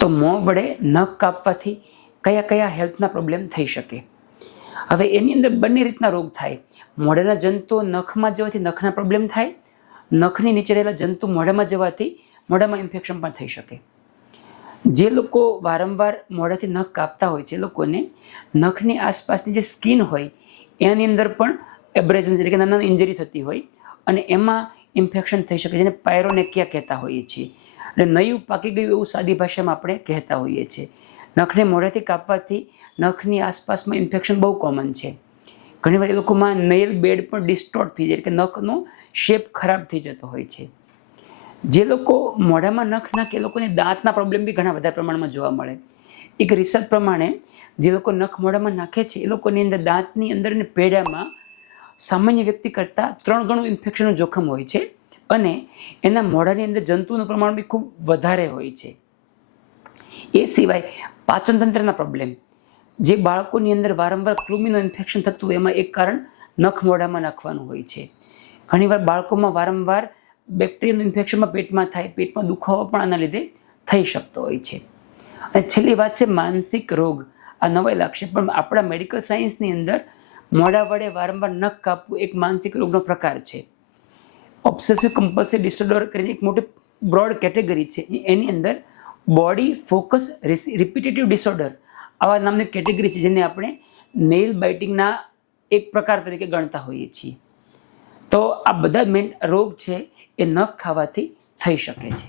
તો મોં વડે નખ કાપવાથી કયા કયા હેલ્થના પ્રોબ્લેમ થઈ શકે? હવે એની અંદર બંને રીતના રોગ થાય. મોઢાના જંતુઓ નખમાં જવાથી નખના પ્રોબ્લેમ થાય, નખની નીચે રહેલા જંતુ મોઢામાં જવાથી મોઢામાં ઇન્ફેક્શન પણ થઈ શકે. જે લોકો વારંવાર મોઢાથી નખ કાપતા હોય છે, એ લોકોને નખની આસપાસની જે સ્કિન હોય એની અંદર પણ એબ્રેઝન એટલે કે નાના ઇન્જરી થતી હોય અને એમાં ઇન્ફેક્શન થઈ શકે, જેને પાયરોનેકિયા કહેતા હોઈએ છીએ. એટલે નયું પાકી ગયું એવું સાદી ભાષામાં આપણે કહેતા હોઈએ છીએ. નખને મોઢાથી કાપવાથી નખની આસપાસમાં ઇન્ફેક્શન બહુ કોમન છે. ઘણીવાર એ લોકોમાં નેઇલ બેડ પણ ડિસ્ટોર્ટ થઈ જાય, કે નખનો શેપ ખરાબ થઈ જતો હોય છે. જે લોકો મોઢામાં નખ નાખે એ લોકોને દાંતના પ્રોબ્લેમ બી ઘણા વધારે પ્રમાણમાં જોવા મળે. એક રિસર્ચ પ્રમાણે જે લોકો નખ મોઢામાં નાખે છે એ લોકોની અંદર દાંતની અંદર અને પેઢામાં સામાન્ય વ્યક્તિ કરતાં 3 ગણું ઇન્ફેક્શનનું જોખમ હોય છે અને એના મોઢાની અંદર જંતુનું પ્રમાણ બી ખૂબ વધારે હોય છે. એ સિવાય પાચનતંત્રના પ્રોબ્લેમ, જે બાળકોની અંદર વારંવાર કૃમિનું ઇન્ફેક્શન થતું હોય એમાં એક કારણ નખ મોઢામાં નાખવાનું હોય છે. ઘણીવાર બાળકોમાં વારંવાર બેક્ટેરિયલ ઇન્ફેક્શનમાં પેટમાં થાય, પેટમાં દુખાવો પણ આના લીધે થઈ શકતો હોય છે. અને છેલ્લી વાત છે માનસિક રોગ. આ નવાઈ લાગશે પણ આપણા મેડિકલ સાયન્સની અંદર મોઢા વડે વારંવાર નખ કાપવું એક માનસિક રોગનો પ્રકાર છે. ઓબ્સેસિવ કમ્પલ્સિવ ડિસઓર્ડર કરીને એક મોટી બ્રોડ કેટેગરી છે. એની અંદર બોડી ફોકસ રિપીટેટિવ ડિસઓર્ડર આવા નામની કેટેગરી છે, જેને આપણે નેઇલ બાઇટિંગના એક પ્રકાર તરીકે ગણતા હોઈએ છીએ. તો આ બધા મેઇન રોગ છે એ નખ ખાવાથી થઈ શકે છે.